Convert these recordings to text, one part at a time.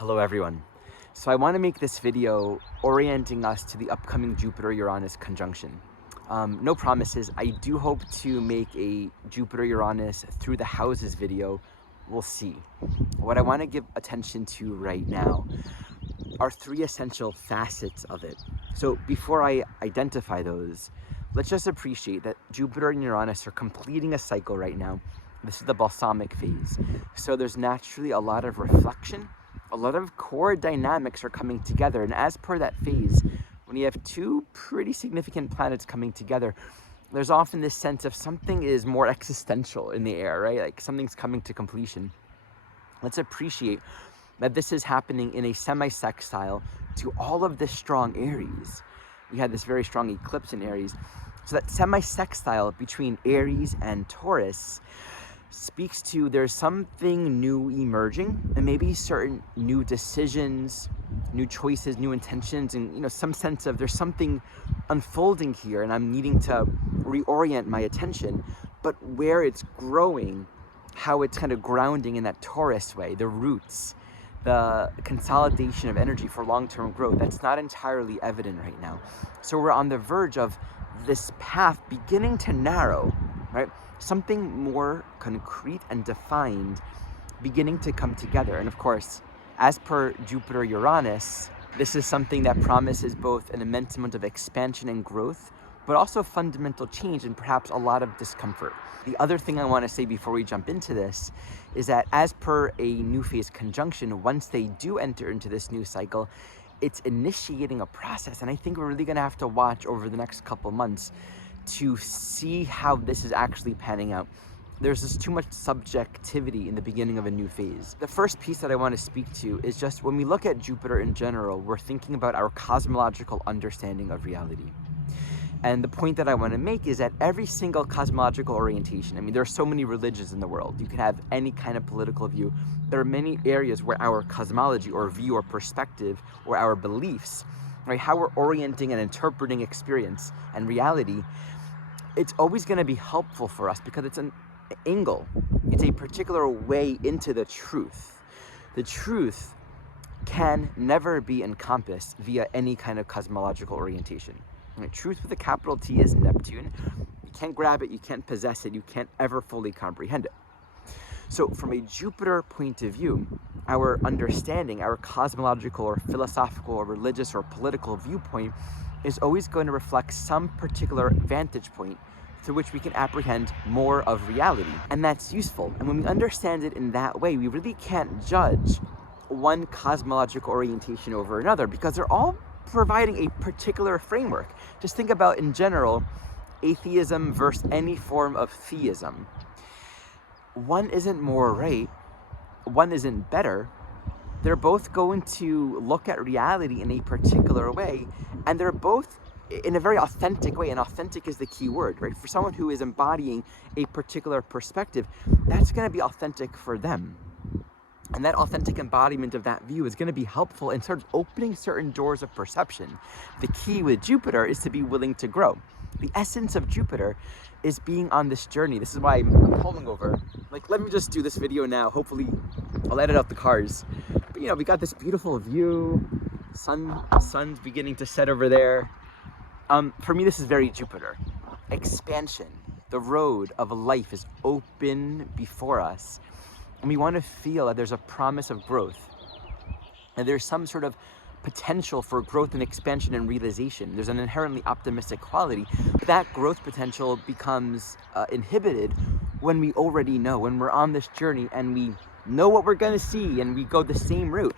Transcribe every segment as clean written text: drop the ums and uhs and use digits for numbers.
Hello everyone. So I want to make this video orienting us to the upcoming Jupiter Uranus conjunction. No promises. I do hope to make a Jupiter Uranus through the houses video. We'll see. What I want to give attention to right now are three essential facets of it. So before I identify those, let's just appreciate that Jupiter and Uranus are completing a cycle right now. This is the balsamic phase. So there's naturally a lot of reflection. A lot of core dynamics are coming together, and as per that phase, when you have two pretty significant planets coming together, there's often this sense of something is more existential in the air, right? Like something's coming to completion. Let's appreciate that this is happening in a semi-sextile to all of this strong Aries. We had this very strong eclipse in Aries. So that semi-sextile between Aries and Taurus speaks to there's something new emerging, and maybe certain new decisions, new choices, new intentions, and some sense of there's something unfolding here and I'm needing to reorient my attention. But where it's growing, how it's kind of grounding in that Taurus way, the roots, the consolidation of energy for long-term growth, that's not entirely evident right now. So we're on the verge of this path beginning to narrow, right? Something more concrete and defined beginning to come together. And of course, as per Jupiter Uranus, this is something that promises both an immense amount of expansion and growth, but also fundamental change and perhaps a lot of discomfort. The other thing I want to say before we jump into this is that as per a new phase conjunction, once they do enter into this new cycle, it's initiating a process. And I think we're really going to have to watch over the next couple months to see how this is actually panning out. There's just too much subjectivity in the beginning of a new phase. The first piece that I want to speak to is just when we look at Jupiter in general, we're thinking about our cosmological understanding of reality. And the point that I want to make is that every single cosmological orientation, I mean, there are so many religions in the world. You can have any kind of political view. There are many areas where our cosmology or view or perspective or our beliefs, right, how we're orienting and interpreting experience and reality, it's always going to be helpful for us because it's an angle. It's a particular way into the truth. The truth can never be encompassed via any kind of cosmological orientation. Right? Truth with a capital T is Neptune. You can't grab it, you can't possess it, you can't ever fully comprehend it. So from a Jupiter point of view, our understanding, our cosmological or philosophical or religious or political viewpoint is always going to reflect some particular vantage point through which we can apprehend more of reality. And that's useful. And when we understand it in that way, we really can't judge one cosmological orientation over another because they're all providing a particular framework. Just think about, in general, atheism versus any form of theism. One isn't more right, one isn't better. They're both going to look at reality in a particular way, and they're both in a very authentic way, and authentic is the key word, right? For someone who is embodying a particular perspective, that's going to be authentic for them. And that authentic embodiment of that view is going to be helpful in sort of opening certain doors of perception. The key with Jupiter is to be willing to grow. The essence of Jupiter is being on this journey. This is why I'm pulling over. Like, let me just do this video now. Hopefully I'll edit out the cars. But we got this beautiful view. Sun's beginning to set over there. For me, this is very Jupiter. Expansion. The road of life is open before us. And we want to feel that there's a promise of growth. And there's some sort of potential for growth and expansion and realization. There's an inherently optimistic quality. But that growth potential becomes inhibited when we already know, when we're on this journey and we know what we're going to see and we go the same route.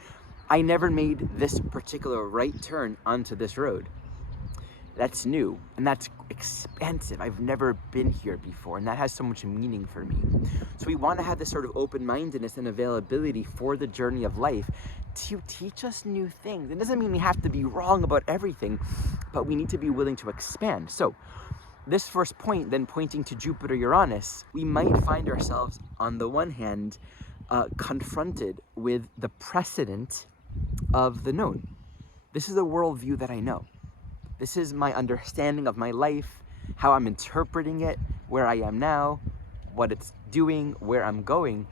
I never made this particular right turn onto this road. That's new, and that's expansive. I've never been here before, and that has so much meaning for me. So we want to have this sort of open-mindedness and availability for the journey of life to teach us new things. It doesn't mean we have to be wrong about everything, but we need to be willing to expand. So this first point, then pointing to Jupiter Uranus, we might find ourselves, on the one hand, confronted with the precedent of the known. This is a worldview that I know. This is my understanding of my life, how I'm interpreting it, where I am now, what it's doing, where I'm going.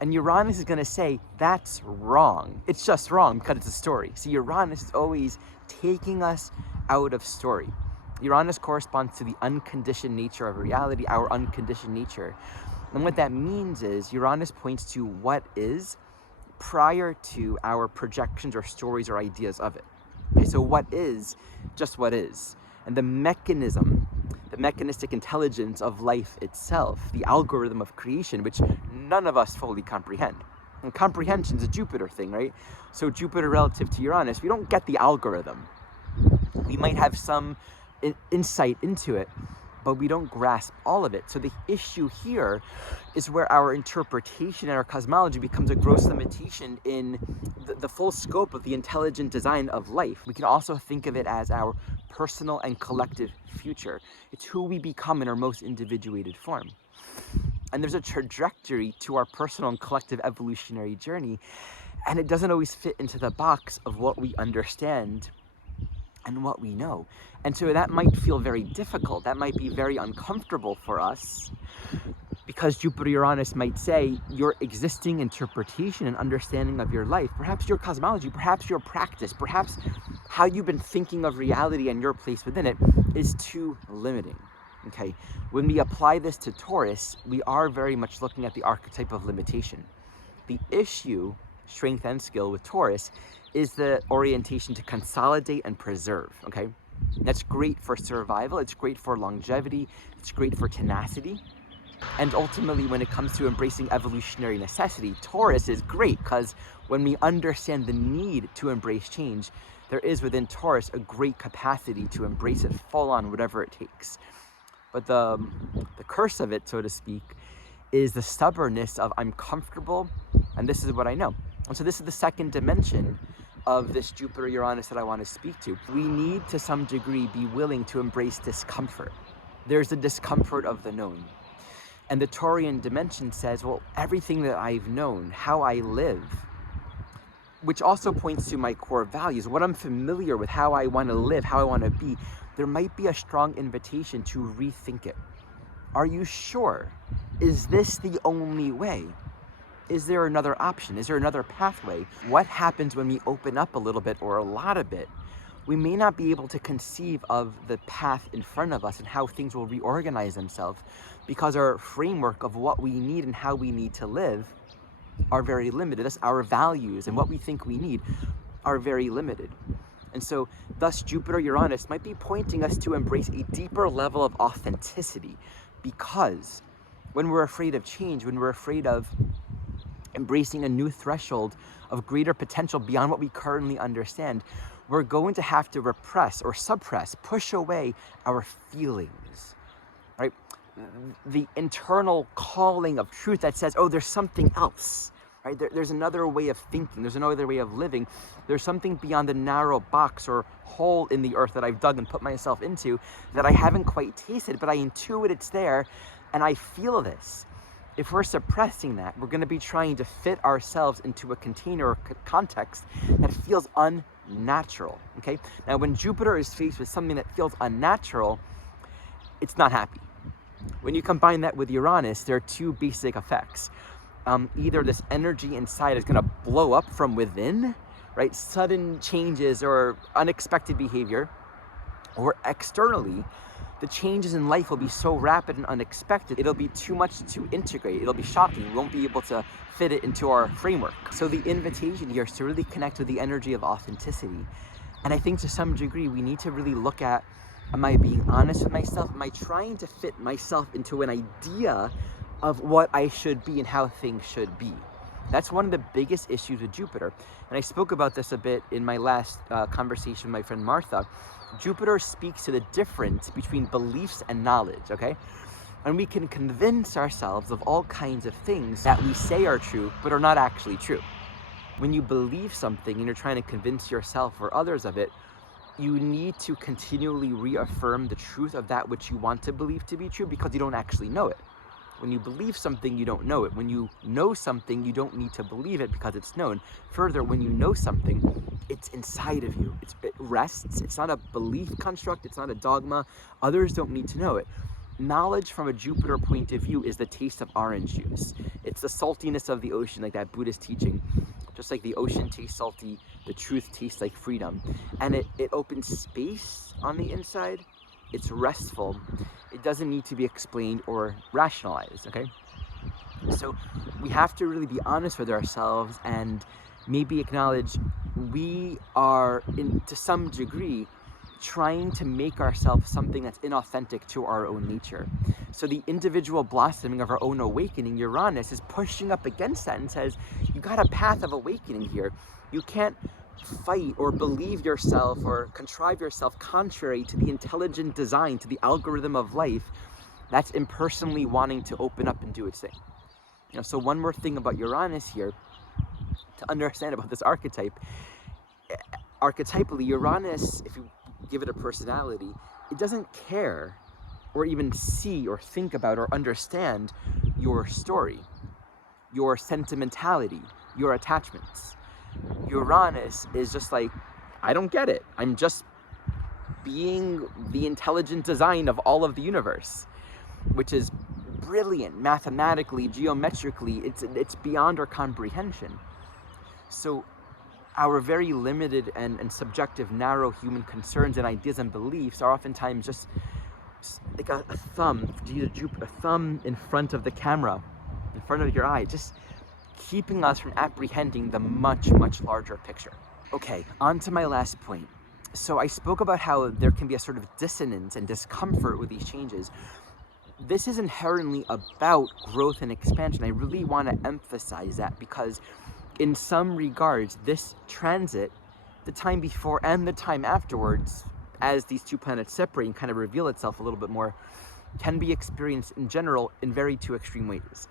And Uranus is going to say, that's wrong. It's just wrong because it's a story. So Uranus is always taking us out of story. Uranus corresponds to the unconditioned nature of reality, our unconditioned nature. And what that means is Uranus points to what is prior to our projections or stories or ideas of it. Okay, so what is just what is. And the mechanism, the mechanistic intelligence of life itself, the algorithm of creation, which none of us fully comprehend. And comprehension is a Jupiter thing, right? So Jupiter relative to Uranus, we don't get the algorithm. We might have some insight into it, but we don't grasp all of it. So the issue here is where our interpretation and our cosmology becomes a gross limitation in the full scope of the intelligent design of life. We can also think of it as our personal and collective future. It's who we become in our most individuated form. And there's a trajectory to our personal and collective evolutionary journey, and it doesn't always fit into the box of what we understand and what we know. And so that might feel very difficult. That might be very uncomfortable for us, because Jupiter Uranus might say your existing interpretation and understanding of your life, perhaps your cosmology, perhaps your practice, perhaps how you've been thinking of reality and your place within it is too limiting. Okay, when we apply this to Taurus, we are very much looking at the archetype of limitation. The issue, strength and skill with Taurus, is the orientation to consolidate and preserve, okay? That's great for survival, it's great for longevity, it's great for tenacity. And ultimately, when it comes to embracing evolutionary necessity, Taurus is great because when we understand the need to embrace change, there is within Taurus a great capacity to embrace it full on, whatever it takes. But the curse of it, so to speak, is the stubbornness of I'm comfortable and this is what I know. And so this is the second dimension of this Jupiter Uranus that I want to speak to. We need to some degree be willing to embrace discomfort. There's the discomfort of the known. And the Taurian dimension says, well, everything that I've known, how I live, which also points to my core values, what I'm familiar with, how I want to live, how I want to be, there might be a strong invitation to rethink it. Are you sure? Is this the only way? Is there another option? Is there another pathway? What happens when we open up a little bit or a lot of it? We may not be able to conceive of the path in front of us and how things will reorganize themselves because our framework of what we need and how we need to live are very limited. Thus, our values and what we think we need are very limited. And so, thus, Jupiter Uranus might be pointing us to embrace a deeper level of authenticity, because when we're afraid of change, when we're afraid of embracing a new threshold of greater potential beyond what we currently understand, we're going to have to repress or suppress, push away our feelings, right? The internal calling of truth that says, oh, there's something else, right? There's another way of thinking. There's another way of living. There's something beyond the narrow box or hole in the earth that I've dug and put myself into that I haven't quite tasted, but I intuit it's there and I feel this. If we're suppressing that, we're going to be trying to fit ourselves into a container or context that feels unnatural, okay? Now, when Jupiter is faced with something that feels unnatural, it's not happy. When you combine that with Uranus, there are two basic effects. Either this energy inside is going to blow up from within, right? Sudden changes or unexpected behavior, or externally, the changes in life will be so rapid and unexpected, it'll be too much to integrate. It'll be shocking. We won't be able to fit it into our framework. So the invitation here is to really connect with the energy of authenticity. And I think to some degree, we need to really look at, am I being honest with myself? Am I trying to fit myself into an idea of what I should be and how things should be? That's one of the biggest issues with Jupiter. And I spoke about this a bit in my last conversation with my friend Martha. Jupiter speaks to the difference between beliefs and knowledge, okay? And we can convince ourselves of all kinds of things that we say are true, but are not actually true. When you believe something and you're trying to convince yourself or others of it, you need to continually reaffirm the truth of that which you want to believe to be true because you don't actually know it. When you believe something, you don't know it. When you know something, you don't need to believe it because it's known. Further, when you know something, it's inside of you. It rests. It's not a belief construct. It's not a dogma. Others don't need to know it. knowledge from a Jupiter point of view is the taste of orange juice. It's the saltiness of the ocean, like that Buddhist teaching. Just like the ocean tastes salty, the truth tastes like freedom. And it opens space on the inside. It's restful. It doesn't need to be explained or rationalized, okay? So we have to really be honest with ourselves and maybe acknowledge we are, to some degree, trying to make ourselves something that's inauthentic to our own nature. So the individual blossoming of our own awakening, Uranus, is pushing up against that and says, you got a path of awakening here. You can't fight or believe yourself or contrive yourself contrary to the intelligent design, to the algorithm of life that's impersonally wanting to open up and do its thing. You know, so one more thing about Uranus here to understand about this archetype. Archetypally, Uranus, if you give it a personality, it doesn't care or even see or think about or understand your story, your sentimentality, your attachments. Uranus is just like, I don't get it. I'm just being the intelligent design of all of the universe, which is brilliant mathematically, geometrically. It's beyond our comprehension. So our very limited and subjective, narrow human concerns and ideas and beliefs are oftentimes just like a thumb, to use a thumb in front of the camera, in front of your eye, just keeping us from apprehending the much, much larger picture. Okay, on to my last point. So I spoke about how there can be a sort of dissonance and discomfort with these changes. This is inherently about growth and expansion. I really want to emphasize that because in some regards, this transit, the time before and the time afterwards, as these two planets separate and kind of reveal itself a little bit more, can be experienced in general in very two extreme ways.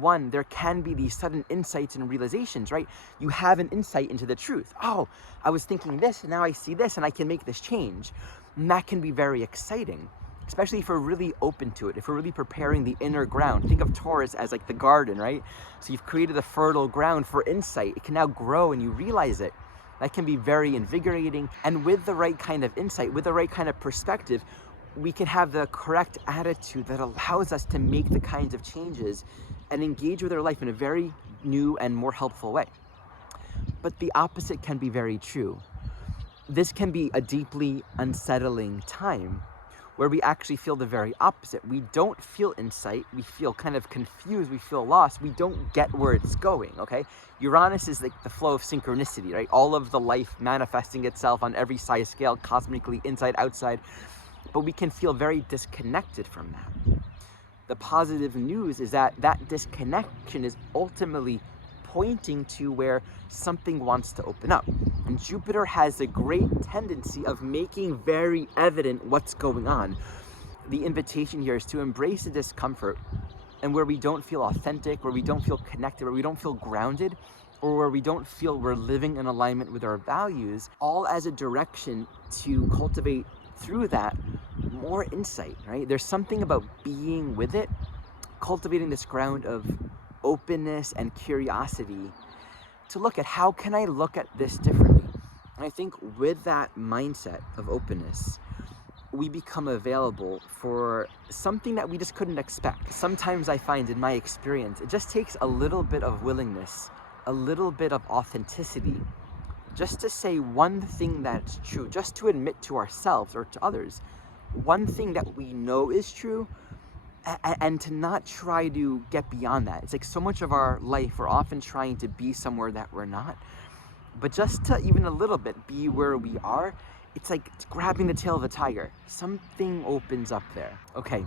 One, there can be these sudden insights and realizations, right? You have an insight into the truth. Oh, I was thinking this, and now I see this, and I can make this change. And that can be very exciting, especially if we're really open to it, if we're really preparing the inner ground. Think of Taurus as like the garden, right? So you've created a fertile ground for insight. It can now grow and you realize it. That can be very invigorating. And with the right kind of insight, with the right kind of perspective, we can have the correct attitude that allows us to make the kinds of changes and engage with our life in a very new and more helpful way. But the opposite can be very true. This can be a deeply unsettling time where we actually feel the very opposite. We don't feel insight, we feel kind of confused, we feel lost, we don't get where it's going, okay? Uranus is like the flow of synchronicity, right? All of the life manifesting itself on every size scale, cosmically, inside, outside, but we can feel very disconnected from that. The positive news is that that disconnection is ultimately pointing to where something wants to open up. And Jupiter has a great tendency of making very evident what's going on. The invitation here is to embrace the discomfort, and where we don't feel authentic, where we don't feel connected, where we don't feel grounded, or where we don't feel we're living in alignment with our values, all as a direction to cultivate through that more insight, right? There's something about being with it, cultivating this ground of openness and curiosity to look at how can I look at this differently. And I think with that mindset of openness, we become available for something that we just couldn't expect. Sometimes I find in my experience, it just takes a little bit of willingness, a little bit of authenticity, just to say one thing that's true, just to admit to ourselves or to others, one thing that we know is true, and to not try to get beyond that. It's like so much of our life, we're often trying to be somewhere that we're not. But just to even a little bit be where we are, it's like grabbing the tail of a tiger. Something opens up there. Okay,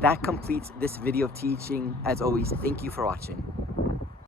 that completes this video teaching. As always, thank you for watching.